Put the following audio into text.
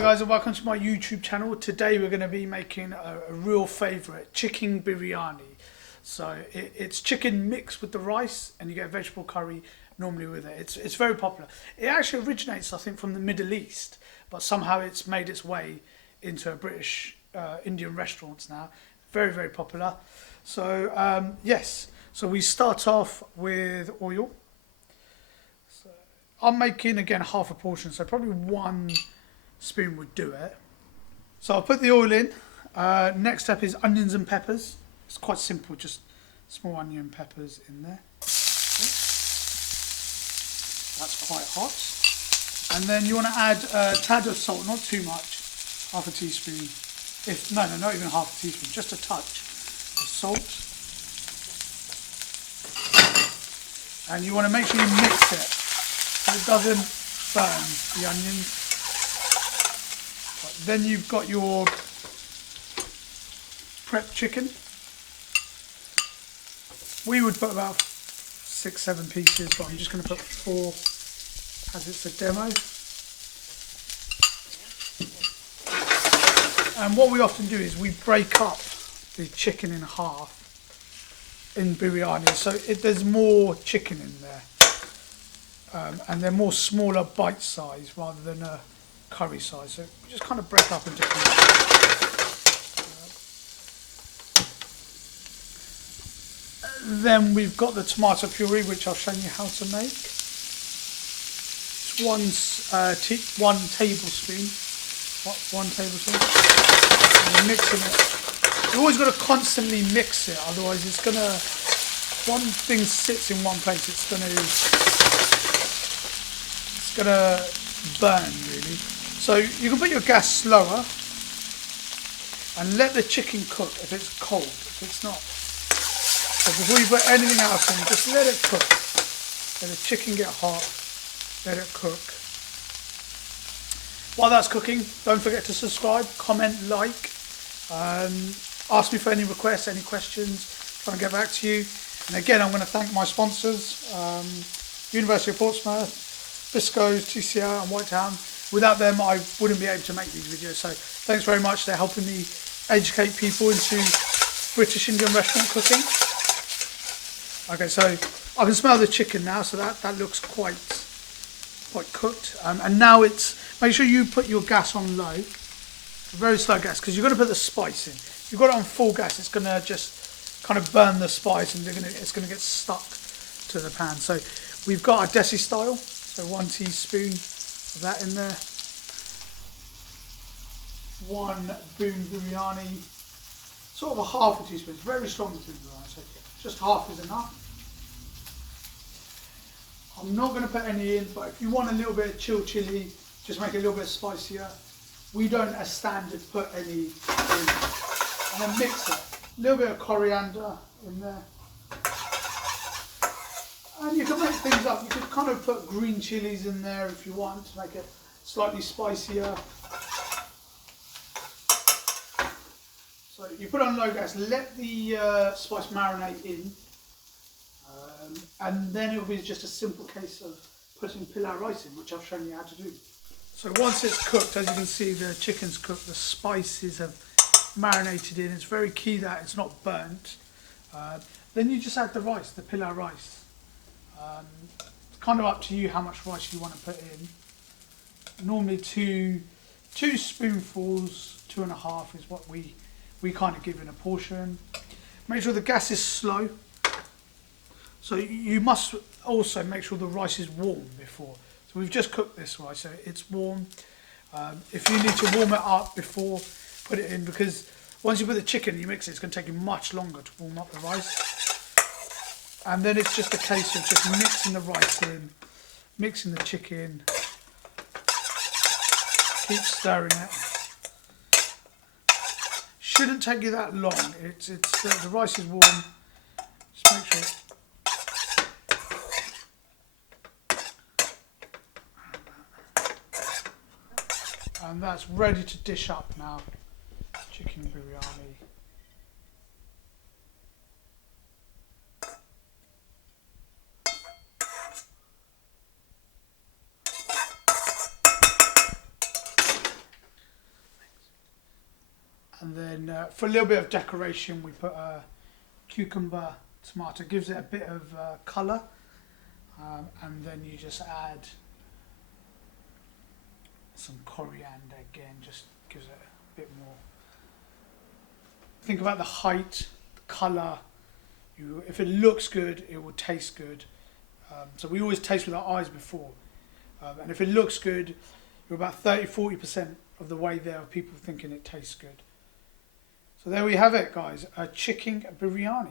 Hi guys and welcome to my YouTube channel. Today we're going to be making a real favourite, chicken biryani. So it's chicken mixed with the rice and you get a vegetable curry normally with it. It's very popular. It actually originates I think from the Middle East, but somehow it's made its way into British Indian restaurants now. Very, very popular. So yes, so we start off with oil. So I'm making again half a portion, so probably 1 spoon would do it. So I'll put the oil in. Next step is onions and peppers. It's quite simple, just small onion peppers in there. That's quite hot. And then you want to add a tad of salt, not too much, half a teaspoon. No, not even half a teaspoon, just a touch of salt. And you want to make sure you mix it so it doesn't burn the onions. Then you've got your prep chicken. We would put about 6-7 pieces, but I'm just going to put 4 as it's a demo. And what we often do is we break up the chicken in half in biryani, so there's more chicken in there, and they're more smaller bite size rather than a curry size. So we just kind of break up into pieces. Then we've got the tomato puree, which I'll show you how to make. It's 1 tablespoon. And you're mixing it. You always got to constantly mix it, otherwise it's gonna. One thing sits in one place, it's gonna burn really. So you can put your gas slower and let the chicken cook if it's cold. If it's not. So before you put anything else in, just let it cook. Let the chicken get hot. Let it cook. While that's cooking, don't forget to subscribe, comment, like. Ask me for any requests, any questions. Try and get back to you. And again, I'm going to thank my sponsors, University of Portsmouth, Biscoes, TCR and Whitetown. Without them, I wouldn't be able to make these videos. So thanks very much. They're helping me educate people into British Indian restaurant cooking. Okay, so I can smell the chicken now, so that looks quite cooked. And now make sure you put your gas on low, very slow gas, because you're going to put the spice in. If you've got it on full gas, it's going to just kind of burn the spice and it's going to get stuck to the pan. So we've got our desi style, so 1 teaspoon of that in there. 1 boon biryani, sort of a half a teaspoon. It's very strong boon biryani, so just half is enough. I'm not going to put any in, but if you want a little bit of chili, just make it a little bit spicier. We don't, as standard, put any in. And then mix it. A little bit of coriander in there. And you can make things up. You could kind of put green chilies in there if you want to make it slightly spicier. So you put on low gas, let the spice marinate in. And then it'll be just a simple case of putting pilau rice in, which I've shown you how to do. So once it's cooked, as you can see, the chicken's cooked, the spices have marinated in. It's very key that it's not burnt. Then you just add the rice, the pilau rice. It's kind of up to you how much rice you want to put in. Normally two spoonfuls, 2.5 is what we kind of give in a portion. Make sure the gas is slow. So you must also make sure the rice is warm before. So we've just cooked this rice, so it's warm. If you need to warm it up before, put it in, because once you put the chicken and you mix it, it's going to take you much longer to warm up the rice. And then it's just a case of just mixing the rice in, mixing the chicken, keep stirring it. Shouldn't take you that long. The rice is warm. Just make sure. And that's ready to dish up now. Chicken biryani. And then for a little bit of decoration, we put a cucumber, tomato, gives it a bit of colour. And then you just add some coriander again, just gives it a bit more. Think about the height, the colour. If it looks good, it will taste good. So we always taste with our eyes before. And if it looks good, you're about 30-40% of the way there of people thinking it tastes good. So there we have it, guys, a chicken biryani.